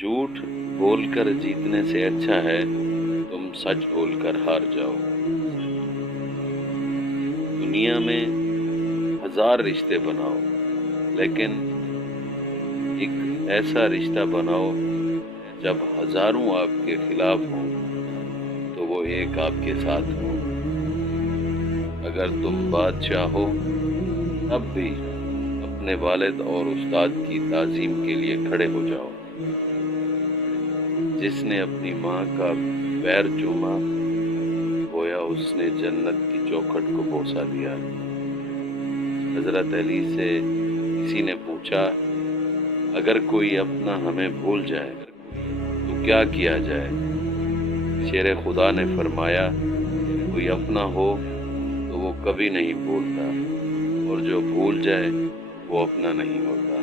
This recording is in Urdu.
جھوٹ بول کر جیتنے سے اچھا ہے تم سچ بول کر ہار جاؤ۔ دنیا میں ہزار رشتے بناؤ، لیکن ایک ایسا رشتہ بناؤ جب ہزاروں آپ کے خلاف ہوں تو وہ ایک آپ کے ساتھ ہو۔ اگر تم بادشاہ ہو تب بھی اپنے والد اور استاد کی تعظیم کے لیے کھڑے ہو جاؤ۔ جس نے اپنی ماں کا پیر چوما گویا اس نے جنت کی چوکھٹ کو بوسہ دیا۔ حضرت علی سے کسی نے پوچھا، اگر کوئی اپنا ہمیں بھول جائے تو کیا کیا جائے؟ شیر خدا نے فرمایا، کوئی اپنا ہو تو وہ کبھی نہیں بھولتا، اور جو بھول جائے وہ اپنا نہیں ہوتا۔